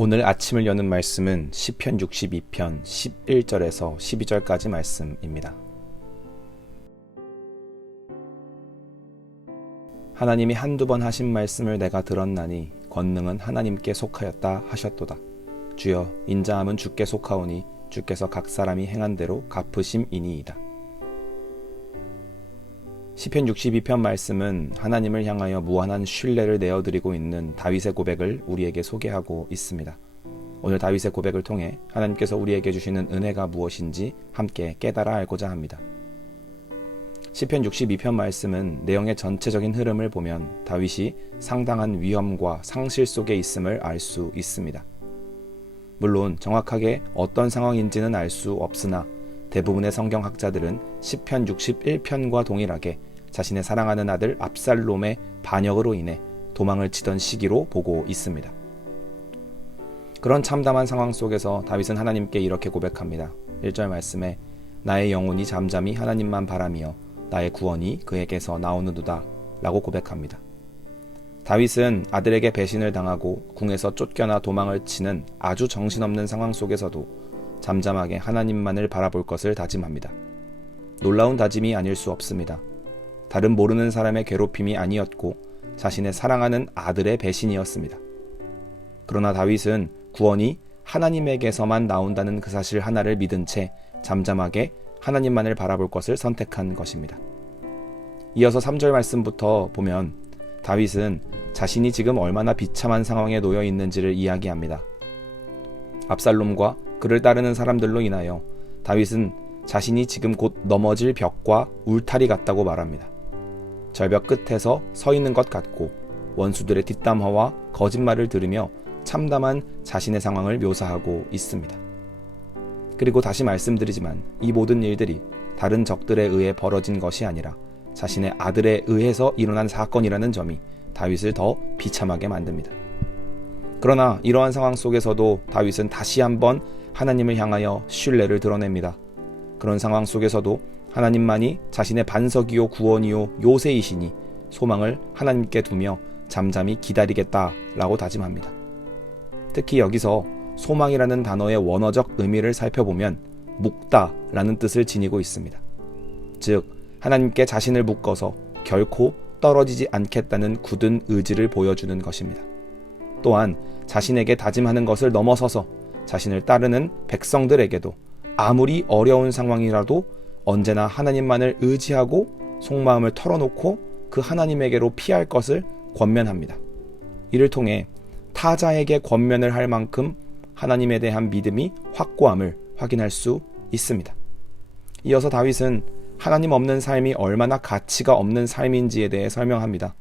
오늘 아침을 여는 말씀은 시편 62편 11절에서 12절까지 말씀입니다. 하나님이 한두 번 하신 말씀을 내가 들었나니 권능은 하나님께 속하였다 하셨도다. 주여 인자함은 주께 속하오니 주께서 각 사람이 행한 대로 갚으심이니이다. 시편 62편 말씀은 하나님을 향하여 무한한 신뢰를 내어드리고 있는 다윗의 고백을 우리에게 소개하고 있습니다. 오늘 다윗의 고백을 통해 하나님께서 우리에게 주시는 은혜가 무엇인지 함께 깨달아 알고자 합니다. 시편 62편 말씀은 내용의 전체적인 흐름을 보면 다윗이 상당한 위험과 상실 속에 있음을 알 수 있습니다. 물론 정확하게 어떤 상황인지는 알 수 없으나 대부분의 성경학자들은 시편 61편과 동일하게 자신의 사랑하는 아들 압살롬의 반역으로 인해 도망을 치던 시기로 보고 있습니다. 그런 참담한 상황 속에서 다윗은 하나님께 이렇게 고백합니다. 1절 말씀에 나의 영혼이 잠잠히 하나님만 바라며 나의 구원이 그에게서 나오는도다 라고 고백합니다. 다윗은 아들에게 배신을 당하고 궁에서 쫓겨나 도망을 치는 아주 정신없는 상황 속에서도 잠잠하게 하나님만을 바라볼 것을 다짐합니다. 놀라운 다짐이 아닐 수 없습니다. 다른 모르는 사람의 괴롭힘이 아니었고 자신의 사랑하는 아들의 배신이었습니다. 그러나 다윗은 구원이 하나님에게서만 나온다는 그 사실 하나를 믿은 채 잠잠하게 하나님만을 바라볼 것을 선택한 것입니다. 이어서 3절 말씀부터 보면 다윗은 자신이 지금 얼마나 비참한 상황에 놓여 있는지를 이야기합니다. 압살롬과 그를 따르는 사람들로 인하여 다윗은 자신이 지금 곧 넘어질 벽과 울타리 같다고 말합니다. 절벽 끝에서 서 있는 것 같고 원수들의 뒷담화와 거짓말을 들으며 참담한 자신의 상황을 묘사하고 있습니다. 그리고 다시 말씀드리지만 이 모든 일들이 다른 적들에 의해 벌어진 것이 아니라 자신의 아들에 의해서 일어난 사건이라는 점이 다윗을 더 비참하게 만듭니다. 그러나 이러한 상황 속에서도 다윗은 다시 한번 하나님을 향하여 신뢰를 드러냅니다. 그런 상황 속에서도 하나님만이 자신의 반석이요 구원이요 요새이시니 소망을 하나님께 두며 잠잠히 기다리겠다라고 다짐합니다. 특히 여기서 소망이라는 단어의 원어적 의미를 살펴보면 묵다라는 뜻을 지니고 있습니다. 즉, 하나님께 자신을 묶어서 결코 떨어지지 않겠다는 굳은 의지를 보여주는 것입니다. 또한 자신에게 다짐하는 것을 넘어서서 자신을 따르는 백성들에게도 아무리 어려운 상황이라도 언제나 하나님만을 의지하고 속마음을 털어놓고 그 하나님에게로 피할 것을 권면합니다. 이를 통해 타자에게 권면을 할 만큼 하나님에 대한 믿음이 확고함을 확인할 수 있습니다. 이어서 다윗은 하나님 없는 삶이 얼마나 가치가 없는 삶인지에 대해 설명합니다.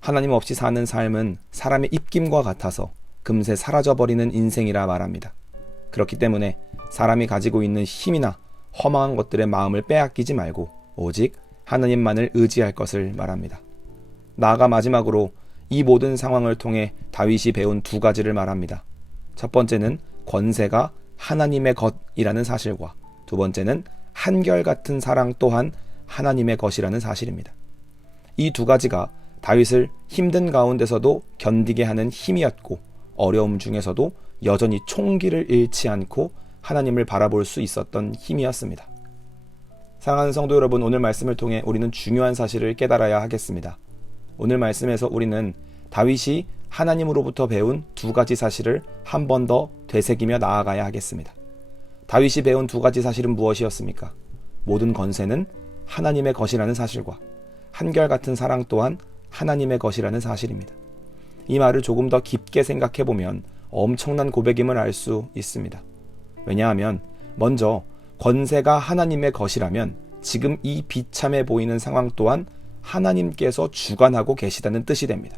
하나님 없이 사는 삶은 사람의 입김과 같아서 금세 사라져버리는 인생이라 말합니다. 그렇기 때문에 사람이 가지고 있는 힘이나 허망한 것들의 마음을 빼앗기지 말고 오직 하나님만을 의지할 것을 말합니다. 나아가 마지막으로 이 모든 상황을 통해 다윗이 배운 두 가지를 말합니다. 첫 번째는 권세가 하나님의 것이라는 사실과 두 번째는 한결같은 사랑 또한 하나님의 것이라는 사실입니다. 이 두 가지가 다윗을 힘든 가운데서도 견디게 하는 힘이었고 어려움 중에서도 여전히 총기를 잃지 않고 하나님을 바라볼 수 있었던 힘이었습니다. 사랑하는 성도 여러분, 오늘 말씀을 통해 우리는 중요한 사실을 깨달아야 하겠습니다. 오늘 말씀에서 우리는 다윗이 하나님으로부터 배운 두 가지 사실을 한 번 더 되새기며 나아가야 하겠습니다. 다윗이 배운 두 가지 사실은 무엇이었습니까? 모든 건세는 하나님의 것이라는 사실과 한결같은 사랑 또한 하나님의 것이라는 사실입니다. 이 말을 조금 더 깊게 생각해 보면 엄청난 고백임을 알 수 있습니다. 왜냐하면 먼저 권세가 하나님의 것이라면 지금 이 비참해 보이는 상황 또한 하나님께서 주관하고 계시다는 뜻이 됩니다.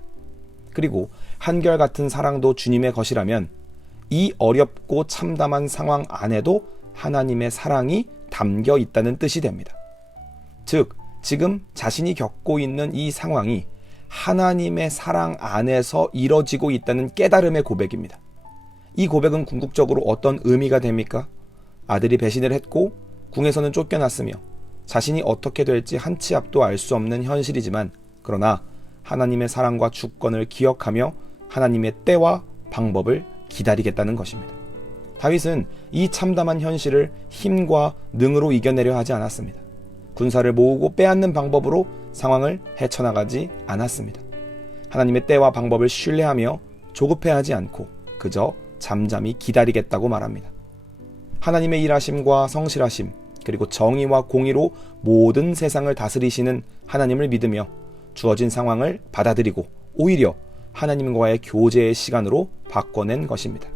그리고 한결같은 사랑도 주님의 것이라면 이 어렵고 참담한 상황 안에도 하나님의 사랑이 담겨 있다는 뜻이 됩니다. 즉, 지금 자신이 겪고 있는 이 상황이 하나님의 사랑 안에서 이뤄지고 있다는 깨달음의 고백입니다. 이 고백은 궁극적으로 어떤 의미가 됩니까? 아들이 배신을 했고 궁에서는 쫓겨났으며 자신이 어떻게 될지 한치 앞도 알 수 없는 현실이지만 그러나 하나님의 사랑과 주권을 기억하며 하나님의 때와 방법을 기다리겠다는 것입니다. 다윗은 이 참담한 현실을 힘과 능으로 이겨내려 하지 않았습니다. 군사를 모으고 빼앗는 방법으로 상황을 헤쳐나가지 않았습니다. 하나님의 때와 방법을 신뢰하며 조급해하지 않고 그저 잠잠히 기다리겠다고 말합니다. 하나님의 일하심과 성실하심 그리고 정의와 공의로 모든 세상을 다스리시는 하나님을 믿으며 주어진 상황을 받아들이고 오히려 하나님과의 교제의 시간으로 바꿔낸 것입니다.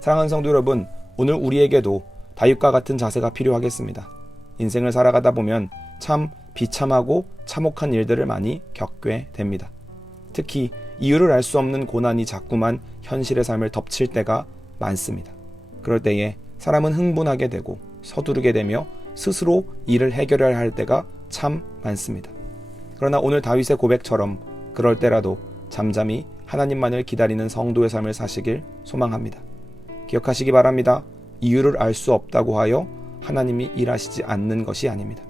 사랑하는 성도 여러분, 오늘 우리에게도 다윗과 같은 자세가 필요하겠습니다. 인생을 살아가다 보면 참 비참하고 참혹한 일들을 많이 겪게 됩니다. 특히 이유를 알 수 없는 고난이 자꾸만 현실의 삶을 덮칠 때가 많습니다. 그럴 때에 사람은 흥분하게 되고 서두르게 되며 스스로 일을 해결해야 할 때가 참 많습니다. 그러나 오늘 다윗의 고백처럼 그럴 때라도 잠잠히 하나님만을 기다리는 성도의 삶을 사시길 소망합니다. 기억하시기 바랍니다. 이유를 알 수 없다고 하여 하나님이 일하시지 않는 것이 아닙니다.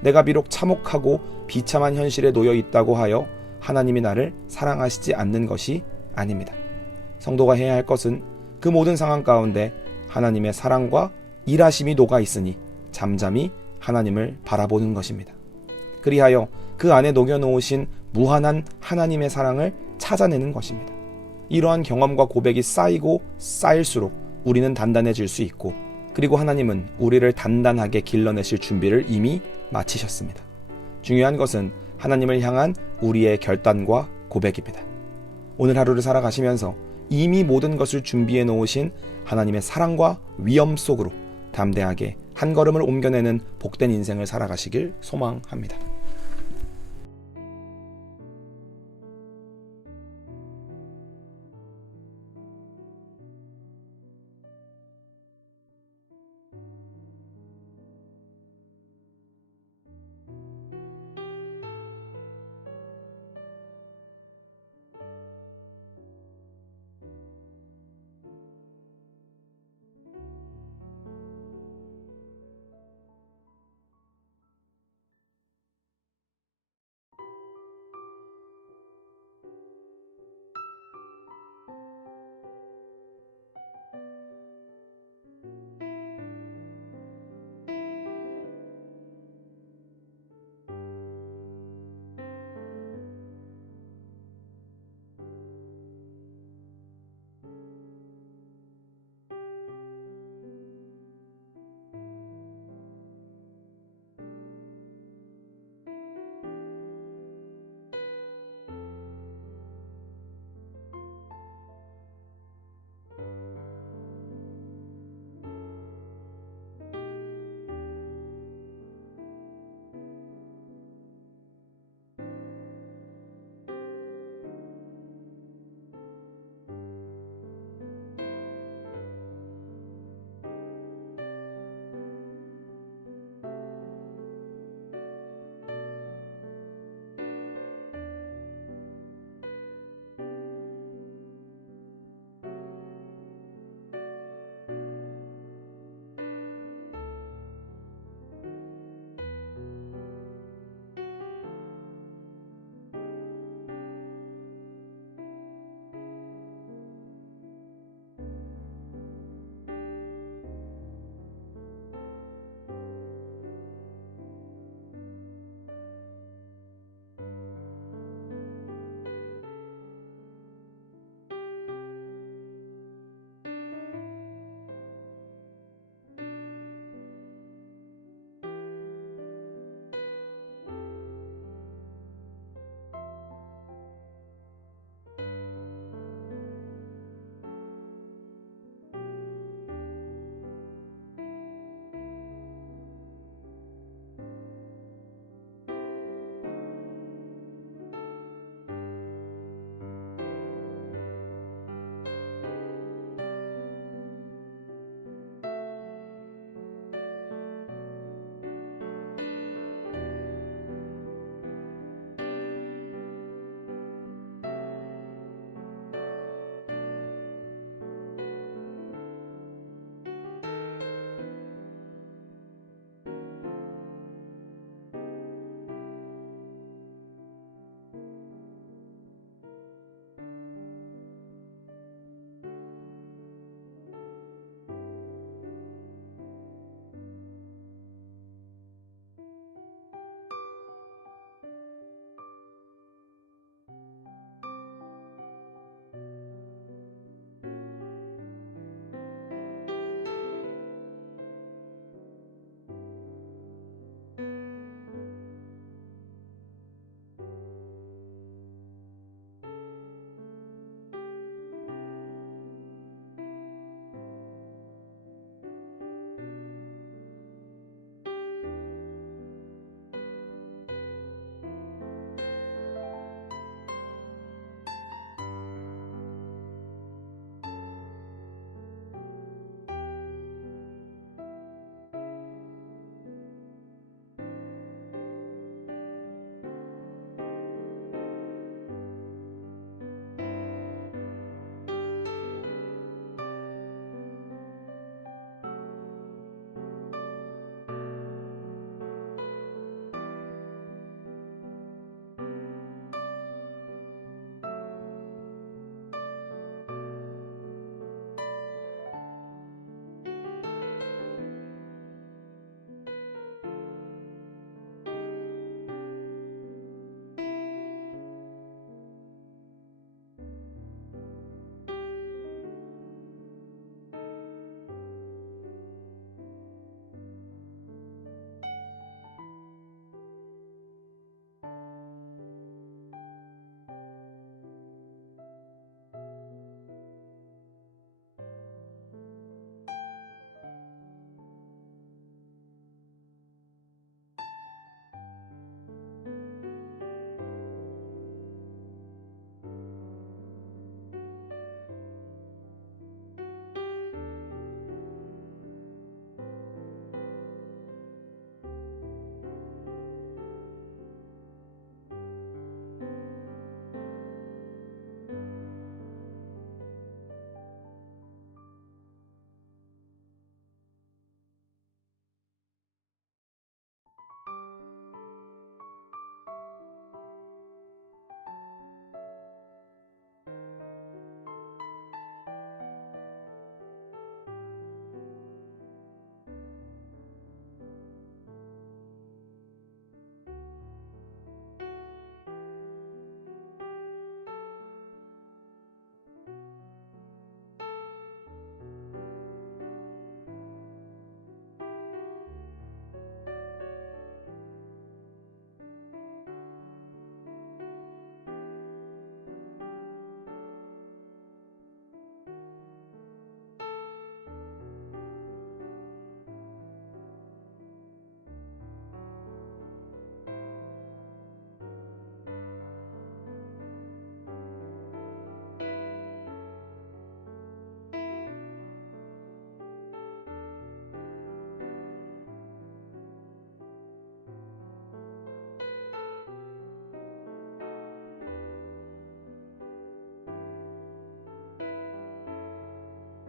내가 비록 참혹하고 비참한 현실에 놓여 있다고 하여 하나님이 나를 사랑하시지 않는 것이 아닙니다. 성도가 해야 할 것은 그 모든 상황 가운데 하나님의 사랑과 일하심이 녹아 있으니 잠잠히 하나님을 바라보는 것입니다. 그리하여 그 안에 녹여놓으신 무한한 하나님의 사랑을 찾아내는 것입니다. 이러한 경험과 고백이 쌓이고 쌓일수록 우리는 단단해질 수 있고 그리고 하나님은 우리를 단단하게 길러내실 준비를 이미 마치셨습니다. 중요한 것은 하나님을 향한 우리의 결단과 고백입니다. 오늘 하루를 살아가시면서 이미 모든 것을 준비해 놓으신 하나님의 사랑과 위엄 속으로 담대하게 한 걸음을 옮겨내는 복된 인생을 살아가시길 소망합니다.